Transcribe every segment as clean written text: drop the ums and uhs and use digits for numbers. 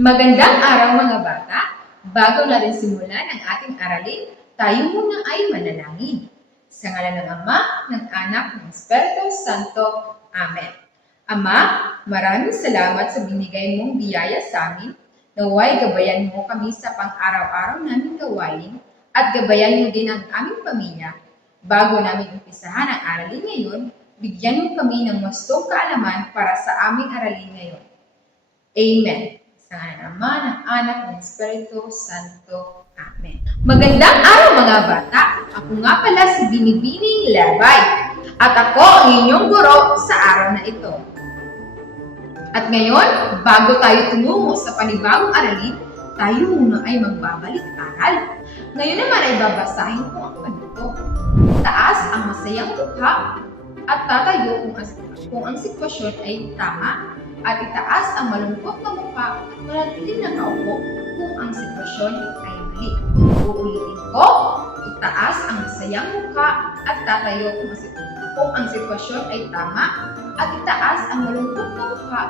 Magandang araw mga bata! Bago natin simulan ang ating aralin, tayo muna ay manalangin. Sa ngalan ng Ama, ng Anak, ng Espiritu Santo. Amen. Ama, maraming salamat sa binigay mong biyaya sa amin. Naway gabayan mo kami sa pang-araw-araw naming gawain at gabayan mo din ang aming pamilya. Bago namin umpisahan ang aralin ngayon, bigyan mo kami ng mastong kaalaman para sa aming aralin ngayon. Amen. Sa ngalan ng Ama, ng Anak, ng Espiritu Santo. Amen. Magandang araw mga bata! Ako nga pala si Binibining Labay at ako ang inyong guro sa araw na ito. At ngayon, bago tayo tumungo sa panibagong aralin, tayo muna ay magbabalik-aral. Ngayon naman ay babasahin ko ang panito. Taas ang masayang mukha at tatayo kung ang sitwasyon ay tama, at itaas ang malungkot na mukha at manatiling nakaupo kung ang sitwasyon ay mali. Uulitin ko, itaas ang masayang mukha at tatayo kung ang sitwasyon ay tama, at itaas ang malungkot na mukha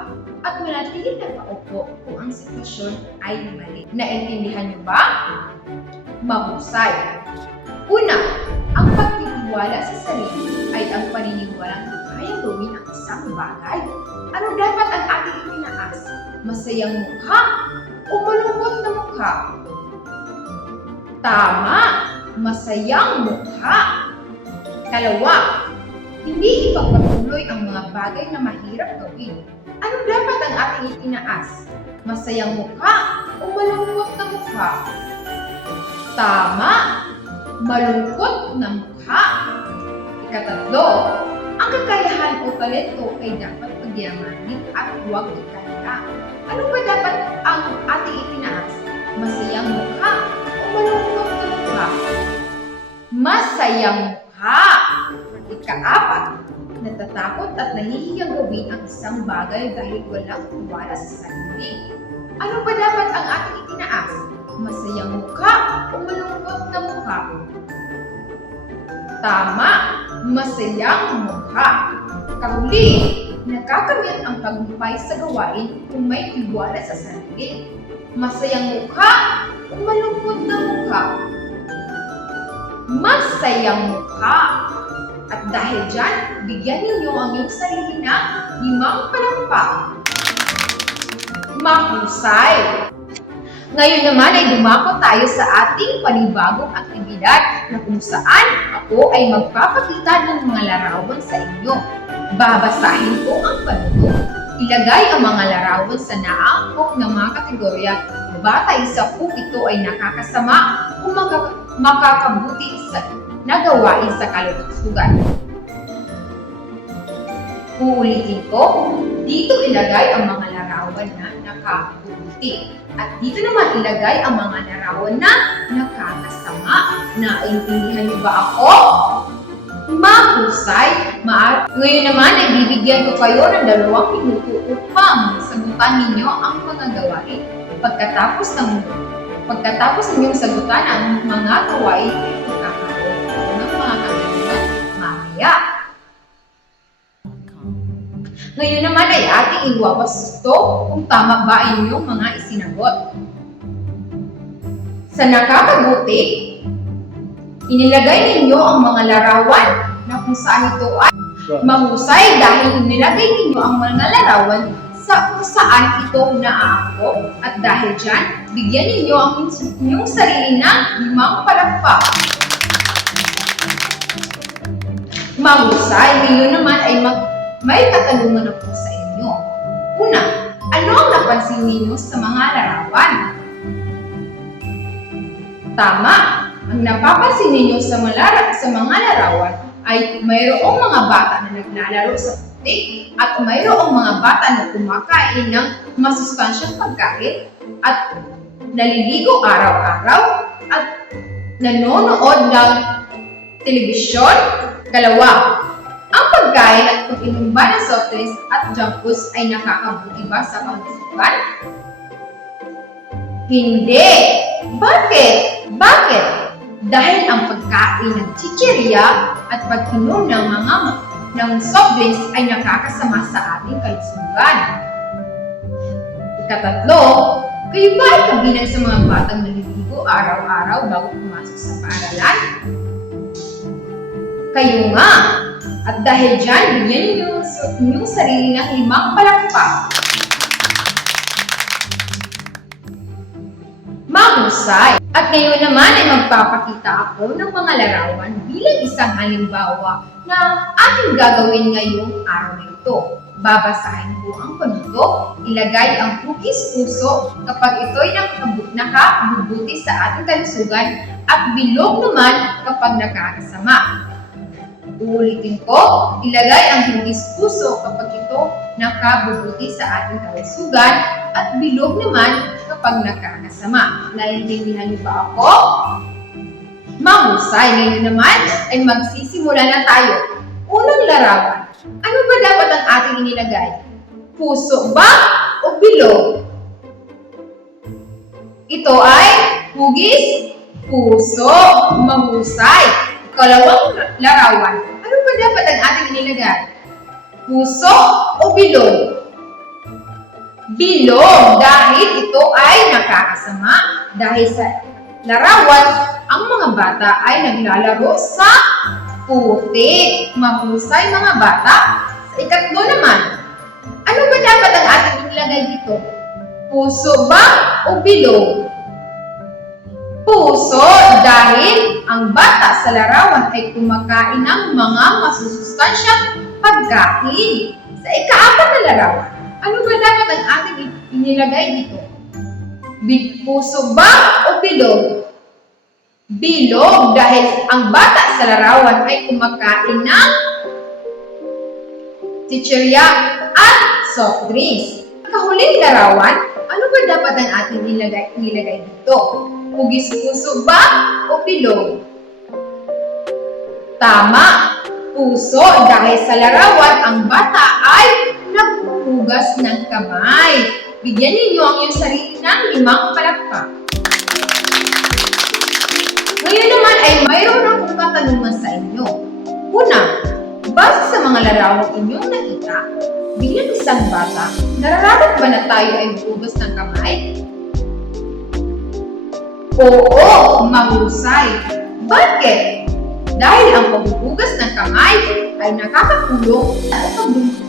at manatiling nakaupo kung ang sitwasyon ay mali. Naintindihan niyo ba? Mahusay. Una, ang pagtitiwala sa sarili ay ang paniniwalang kayang gawin ang isang bagay. Ano dapat ang ating itinaas? Masayang mukha o malungkot na mukha? Tama! Masayang mukha. Kalawa, hindi ipagpatuloy ang mga bagay na mahirap gawin. Ano dapat ang ating itinaas? Masayang mukha o malungkot na mukha? Tama! Malungkot na mukha. Ikatatlo, ang kakayahan o talento ay dapat pagyamanin at huwag ikalala. Ano ba dapat ang ating itinaas? Masayang mukha o malungkot na mukha? Masayang mukha. Ikaapat, natatakot at nahihiyang gawin ang isang bagay dahil walang tiwala sa sarili. Ano ba dapat ang ating itinaas? Masayang mukha o malungkot na mukha? Tama! Masayang mukha. Kahuli, nakakamit ang tagumpay sa gawain kung may tiwala sa sarili. Masayang mukha o malungkot na mukha? Masayang mukha. At dahil dyan, bigyan ninyo ang iyong sarili ng 5 palakpak. Mahusay. Ngayon naman ay dumako tayo sa ating panibagong aktibidad na kung saan ako ay magpapakita ng mga larawan sa inyo. Babasahin ko ang panunod. Ilagay ang mga larawan sa naangkop ng mga kategorya batay sa kung ito ay nakakasama o makakabuti sa nagawain sa kalusugan. Uulitin ko, dito ilagay ang mga larawan na nakakabuti. At dito naman ilagay ang mga larawan na nakakasama. Naintindihan niyo ba ako? Mahusay. Ngayon naman ay bibigyan ko kayo ng 2 minuto upang sagutan ninyo ang mga gawain. Pagkatapos ninyong sagutan ang mga gawain, magkakaroon ng mga katanungan mamaya. Ngayon naman ay ating iwawasto kung tama ba inyong mga isinagot. Sa nakakabuti, inilagay ninyo ang mga larawan na kung saan ito ay mahusay dahil inilagay ninyo ang mga larawan sa kung saan ito naaangkop, at dahil dyan, bigyan ninyo ang inyong sarili ng 5 palakpak. Mahusay. Ngayon naman ay may katanungan ako sa inyo. Una, ano ang napansin ninyo sa mga larawan? Tama! Ang napapansin ninyo sa mga larawan ay mayroong mga bata na naglalaro sa putik at mayroong mga bata na kumakain ng masustansyang pagkain at naliligo araw-araw at nanonood ng telebisyon. Kalawa, ang pagkain at pag-inom ba ng soft drinks at junk foods ay nakakabuti ba sa kalusugan? Hindi! Bakit? Dahil ang pagkain ng chichirya at pag-inom ng soft drinks ay nakakasama sa ating kalusugan. Ikatatlo, Kayo ba ay kabilang sa mga batang naliligo araw-araw bago pumasok sa paaralan? Kayo nga! At dahil dyan, bigyan niyo inyong sarili ng 5 palakpak. Mahusay! At ngayon naman ay magpapakita ako ng mga larawan bilang isang halimbawa na ating gagawin ngayong araw na ito. Babasahin ko ang panuto, ilagay ang hugis puso kapag ito'y nakabubuti sa ating kalusugan at bilog naman kapag nakakasama. Uulitin ko, ilagay ang hugis puso kapag ito nakabubuti sa ating kalusugan at bilog naman kapag nakakasama. Naiintindihan niyo ba ako? Mahusay! Ngayon naman ay magsisimula na tayo. Unang larawan. Ano ba dapat ang ating inilagay? Puso ba o bilog? Ito ay hugis puso. Mahusay! Ikalawang larawan. Ano ba dapat ang ating inilagay? Puso o bilog? Bilog, dahil ito ay nakakasama. Dahil sa larawan, ang mga bata ay naglalaro sa putik. Mahusay mga bata. Sa ikatlo naman, ano ba dapat ang ating inilagay dito? Puso ba o bilog? Puso, dahil ang bata sa larawan ay kumakain ng mga masusustansyang pagkain. Sa ika-4 na larawan, ano ba dapat ang ating inilagay dito? Puso ba o bilog? Bilog, dahil ang bata sa larawan ay kumakain ng chichirya at soft drinks. Kahuling larawan, ano ba dapat ang ating inilagay dito? Hugis puso ba o bilog? Tama, puso, dahil sa larawan ang bata ay naghuhugas ng kamay. Bigyan ninyo ang iyong sarili ng 5 palakpak. Ngayon naman ay mayroon akong katanungan sa inyo. Una, base sa mga larawang inyong nakita, bilang isang bata, nararapat ba na tayo ay hugas ng kamay? Oo, mahusay. Bakit? Dahil ang paghuhugas ng kamay ay nakakatulong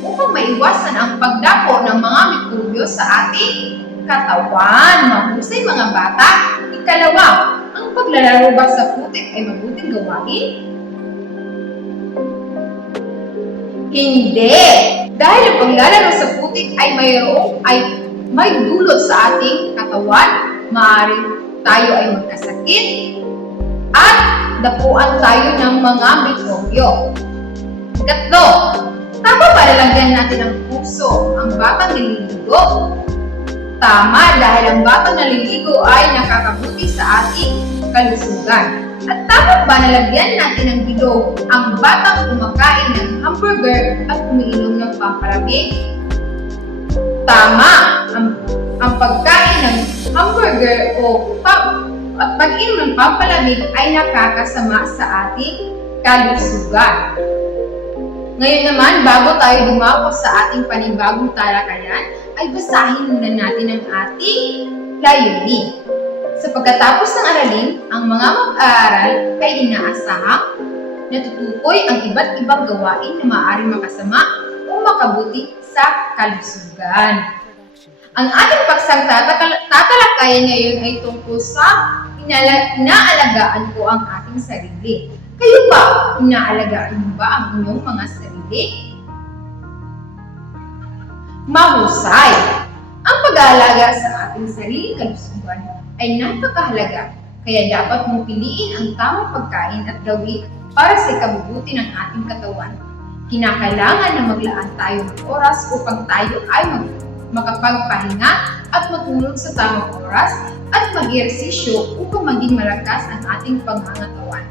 upang maiwasan ang pagdako ng mga mikrobyo sa ating katawan. Mahusay mga bata. Ikalawa, ang paglalaro ba sa putik ay mabuting gawain? Hindi. Dahil ang paglalaro sa putik ay may dulot sa ating katawan, maaaring tayo ay magkasakit at dapuan tayo ng mga mikrobyo. Ikatlo, tama ba lalagyan natin ng puso ang batang naliligo? Tama, dahil ang batang naliligo ay nakakabuti sa ating kalusugan. At tama ba nalagyan natin ng bilog ang batang kumakain ng hamburger at umiinom ng pampalamig? Tama, ang pagkain ng hamburger at pag-inom ng pampalamig ay nakakasama sa ating kalusugan. Ngayon naman, bago tayo dumako sa ating panibagong talakayan, ay basahin muna natin ang ating layunin. Sa pagkatapos ng aralin, ang mga mag-aaral ay inaasahang natutukoy ang iba't ibang gawain na maaaring makasama o makabuti sa kalusugan. Ang ating paksang tatalakayan ngayon ay tungkol sa inaalagaan ko ang ating sarili. Kayo ba, inaalagaan mo ba ang inyong mga sarili? Mahusay! Ang pag-aalaga sa ating sariling kalusugan ay napakahalaga, kaya dapat mong piliin ang tamang pagkain at gawin para sa ikabubuti ng ating katawan. Kinakailangan na maglaan tayo ng oras upang tayo ay makapagpahinga at matulog sa tamang oras at mag-ehersisyo upang maging malakas ang ating pangangatawan.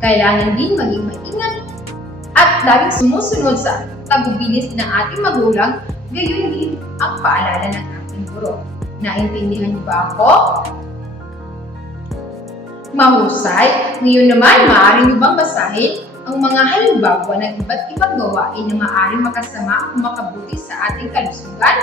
Kailangan din maging maingat at laging sumusunod sa tagubilin ng ating magulang, gayon din ang paalala ng ating guro. Naintindihan niyo ba ako? Mahusay! Ngayon naman, maaari niyo bang basahin ang mga halimbawa ng iba't ibang gawain na maaaring makasama o makabuti sa ating kalusugan?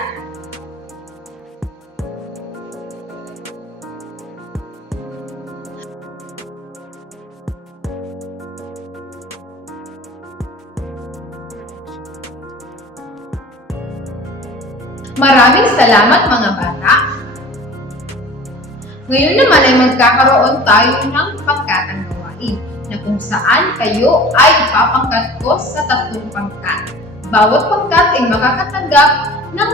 Maraming salamat mga bata! Ngayon naman ay magkakaroon tayo ng pangkatang gawain na kung saan kayo ay ipapangkat ko sa 3 pangkat. Bawat pangkat ay makakatanggap ng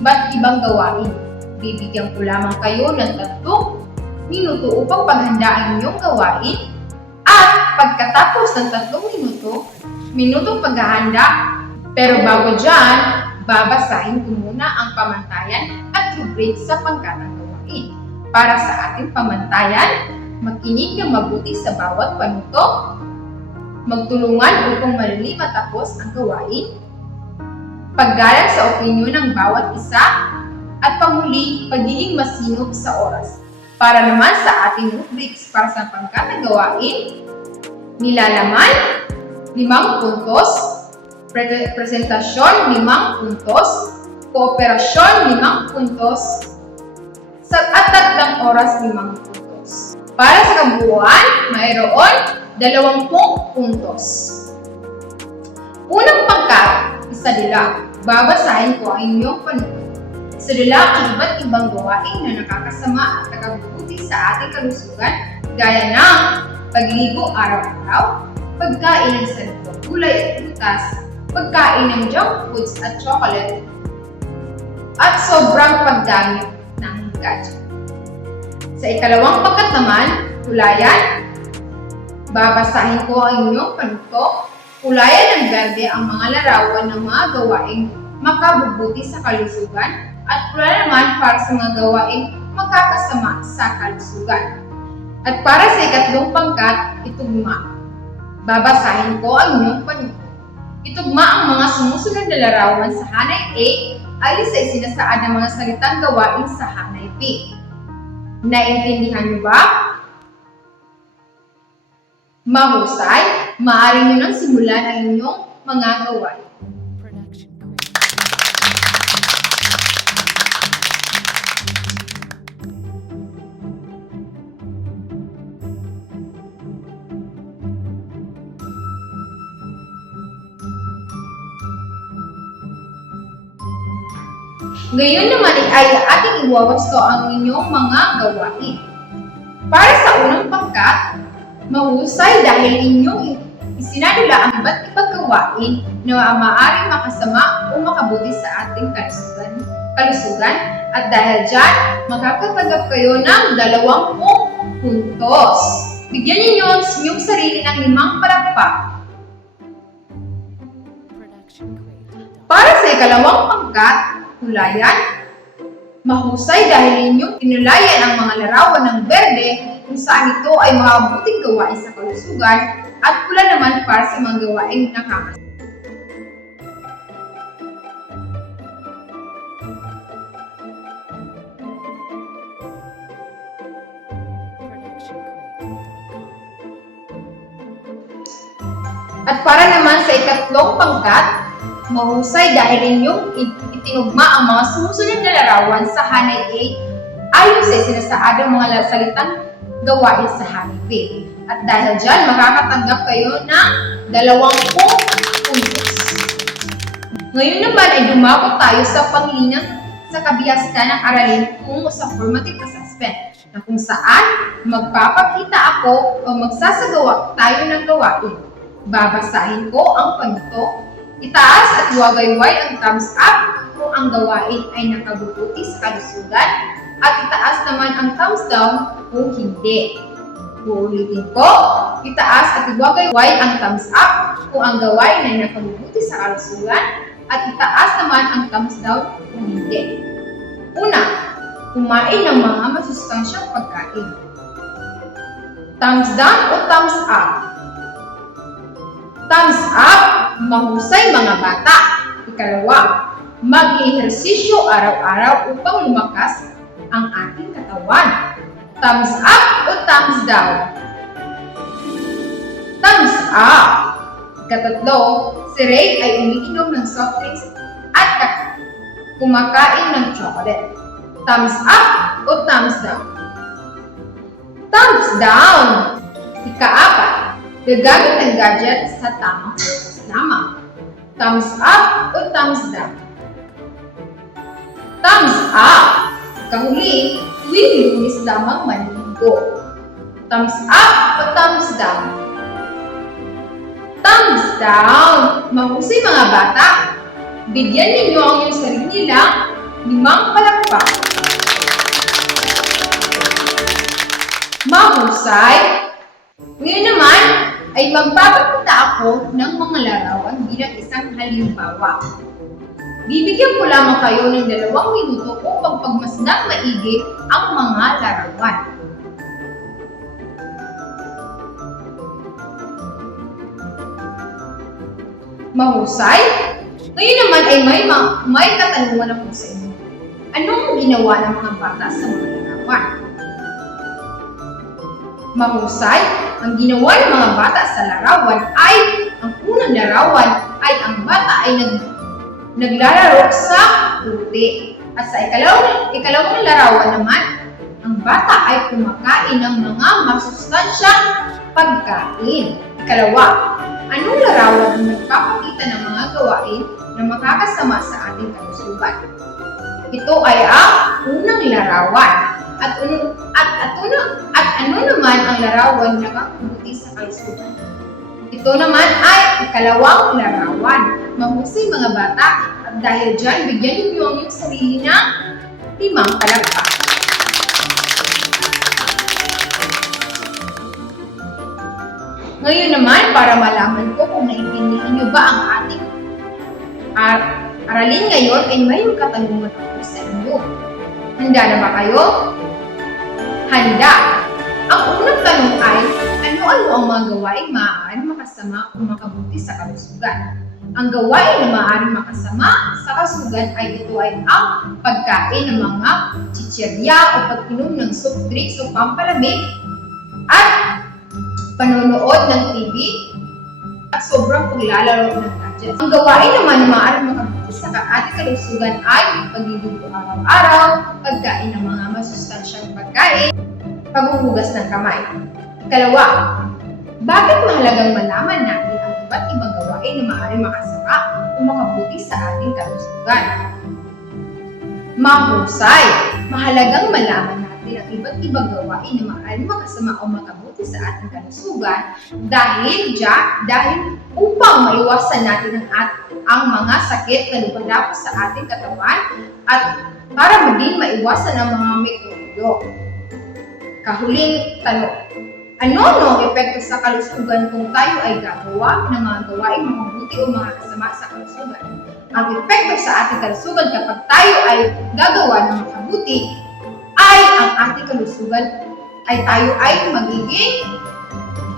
iba't ibang gawain. Bibigyan ko lamang kayo ng 3 minuto upang paghandaan inyong gawain at pagkatapos ng 3 minutong paghahanda. Pero bago dyan, babasahin ko muna ang pamantayan at rubric sa pangkatang gawain. Para sa ating pamantayan, makinig ng mabuti sa bawat panuto, magtulungan upang madali matapos ang gawain, paggalang sa opinyon ng bawat isa, at panghuli, pagiging masinop sa oras. Para naman sa ating rubrics para sa pangkatang gawain, nilalaman, 5 puntos, presentasyon, 5 puntos, kooperasyon, 5 puntos, at 3 oras, 5 puntos. Para sa kabuuan, mayroon 20 puntos. Unang pangkat, isa nila. Babasahin ko ang inyong panuto. Isa nila ang iba't ibang gawain na nakakasama at nakabubuti sa ating kalusugan, gaya ng pagligo araw-araw, pagkain ng sariwang gulay at prutas, pagkain ng junk foods at chocolate, at sobrang paggamit ng gadget. Sa ikalawang pangkat naman, kulayan. Babasahin ko ang inyong panuto. Kulayan ng berde ang mga larawan ng mga gawaing makabubuti sa kalusugan at pula naman para sa mga gawaing makakasama sa kalusugan. At para sa ikatlong pangkat, itugma. Babasahin ko ang inyong panuto. Itugma ang mga sumusunod na larawan sa hanay A ayon sa isinasaad ng mga salitang gawain sa hanay B. Naintindihan niyo ba? Mahusay, maaari niyo nang simulan ang inyong mga gawain. Ngayon naman ay ating iwawasto ang inyong mga gawain. Para sa unang pangkat, mahusay dahil inyong isinadula ang iba't ibang gawain na maaaring makasama o makabuti sa ating kalusugan at dahil dyan, makakatanggap kayo ng 20 puntos. Bigyan ninyo ang inyong sarili ng 5 palakpak. Para sa ikalawang pangkat, kulayan. Mahusay dahil inyong tinulayan ang mga larawan ng berde kung saan ito ay mabuting gawain sa kalusugan at pula naman para sa mga gawaing nakakasama. At para naman sa ikatlong pangkat, mahusay dahil inyong itinugma ang mga sumusunod na larawan sa hanay A ayon sa isinasaadang mga salitang gawain sa hanay B. At dahil dyan, makakatanggap kayo ng 20 puntos. Ngayon naman ay dumako tayo sa panglinang sa kabihaskan ng aralin tungo sa formative assessment na kung saan magpapakita ako o magsasagawa tayo ng gawain. Babasahin ko ang panuto. Itaas at iwagayway ang thumbs up kung ang gawain ay nakabubuti sa kalusugan at itaas naman ang thumbs down kung hindi. Uulitin ko, itaas at iwagayway ang thumbs up kung ang gawain ay nakabubuti sa kalusugan at itaas naman ang thumbs down kung hindi. Una, kumain ng mga masustansyang pagkain. Thumbs down o thumbs up? Thumbs up, mahusay mga bata. Ikalawa, mag-ehersisyo araw-araw upang lumakas ang ating katawan. Thumbs up o thumbs down? Thumbs up. Ikatatlo, si Ray ay umiinom ng soft drinks at kumakain ng chocolate. Thumbs up o thumbs down? Thumbs down. Ika-4, gagamit ng gadget sa tamang oras lamang. Thumbs up o thumbs down? up. Kahuli, tuwing Lunes lamang maliligo. Thumbs up o thumbs down? Thumbs down. Mahusay mga bata. Bigyan ninyo ang iyong sarili ng 5 palakpak. Mahusay. Ngayon naman ay magpapakita ako ng mga larawan bilang isang halimbawa. Bibigyan ko lamang kayo ng 2 minuto upang pagmasdang maigi ang mga larawan. Mahusay? Ngayon naman ay may katanungan ako sa inyo. Anong ginawa ng mga bata sa mga larawan? Mahusay? Ang ginawa ng mga bata sa larawan ay, ang unang larawan ay ang bata ay naglalaro sa puti. At sa ikalawang larawan naman, ang bata ay kumakain ng mga masustansyang pagkain. Ikalawa, anong larawan ang nagpapakita ng mga gawain na makakasama sa ating kalusugan? Ito ay ang unang larawan. At ano naman ang larawan na nakakabuti sa kalusugan? Ito naman ay ikalawang larawan. Mahusay mga bata, at dahil dyan, bigyan ninyo ang iyong sarili ng 5 palakpak. Ngayon naman, para malaman ko kung naiintindihan niyo ba ang ating aralin ngayon, ay may katanungan ako sa inyo. Handa na ba kayo? Handa! Ang unang tanong ay, ano-ano ang mga gawaing maaaring makasama o makabuti sa kalusugan? Ang gawain na maaaring makasama sa kalusugan ay ito ay ang pagkain ng mga chichirya o pag-inom ng soft drinks o pampalamig at panonood ng TV at sobrang paglalaro ng gadgets. Ang gawain naman na maaaring makabuti sa ating kalusugan ay pagliligo araw-araw, pagkain ng mga masustansyang pagkain, paghuhugas ng kamay. Ikalawa, bakit mahalagang malaman natin ang iba't ibang gawain na maaaring makasama o makabuti sa ating kalusugan? Mahusay, mahalagang malaman natin ang iba't ibang gawain na maaaring makasama o makabuti sa ating kalusugan dahil upang maiwasan natin ang mga sakit na lumalapit sa ating katawan at para maging maiwasan ang mga mikrobyo. Kahuling tanong, ano ang epekto sa kalusugan kung tayo ay gagawa ng mga gawaing makabuti o mga kasama sa kalusugan? Ang epekto sa ating kalusugan kapag tayo ay gagawa ng makabuti ay ang ating kalusugan ay tayo ay magiging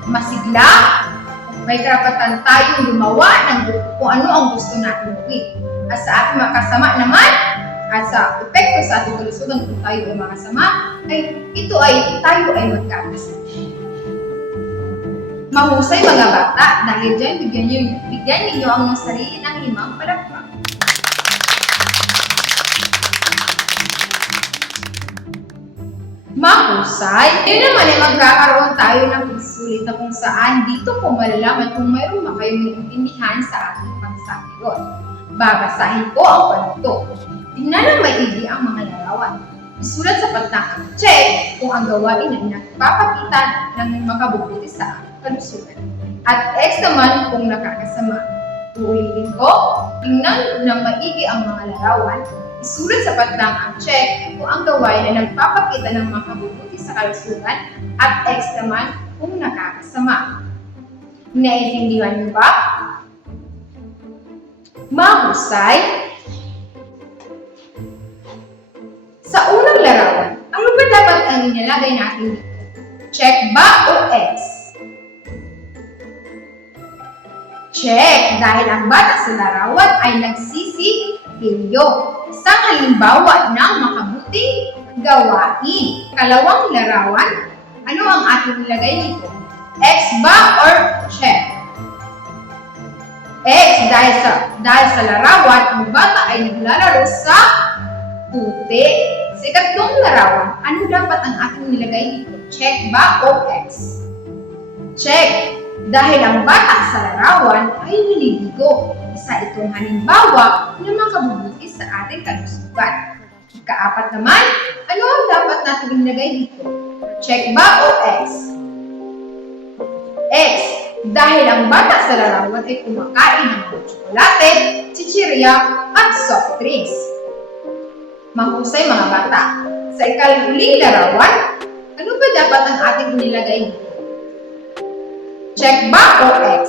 masigla, may karapatan tayong gumawa ng kung ano ang gusto natin gawin. At sa ating makasama naman, at sa epekto sa ating kalusugan kung tayo ay makasama, ay tayo ay magkakasama. Mahusay mga bata, dahil dyan bigyan ninyo ang mga sarili ng 5 palakpak. Mahusay. Ngayon naman ay magkakaroon tayo ng pagsusulit na kung saan dito ko malalaman kung mayroon ba kayong naiintindihan sa ating pagsasagot. Babasahin ko ang panito. Tingnan ng maigi ang mga larawan. Isulat sa patang check kung ang gawain ay nagpapakita ng makabubuti sa kalusugan. At X naman kung nakakasama. Uulitin ko, tingnan ng maigi ang mga larawan. Isulat sa patang ang check kung ang gawain ay nagpapakita ng makabubuti sa kalusugan at X naman kung nakakasama. Naiintindihan niyo ba? Mahusay. Sa unang larawan, ano ba dapat ang inilagay natin dito? Check ba o X? Check, dahil ang bata sa larawan ay nagsisipilyo. Isang halimbawa ng makabuting gawain. Kalawang larawan, ano ang ating nilagay dito? X ba or check? X, dahil sa larawan, ang bata ay naglalaro sa puti. Sa ikatlong larawan, ano dapat ang ating nilagay dito? Check ba o X? Check, dahil ang bata sa larawan ay naliligo. Isa itong halimbawa na makabubuti sa ating kalusugan. Ikaapat naman, ano ang dapat natin ilagay dito? Check ba o X? X, dahil ang bata sa larawan ay kumakain ng mga tsokolate, chichirya, at soft drinks. Mahusay mga bata. Sa ikahuling larawan, ano ba dapat ang ating inilagay dito? Check ba o X?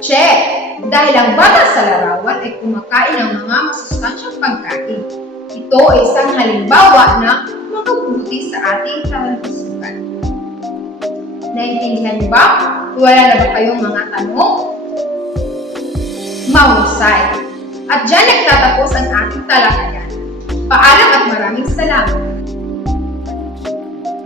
Check! Dahil ang bata sa larawan ay kumakain ng mga masustansyang pagkain. Ito ay isang halimbawa na makabuti sa ating kalusugan. Naintindihan niyo ba? Wala na ba kayong mga tanong? Mahusay! At dyan nagtatapos ang ating talakayan. Paalam at maraming salamat!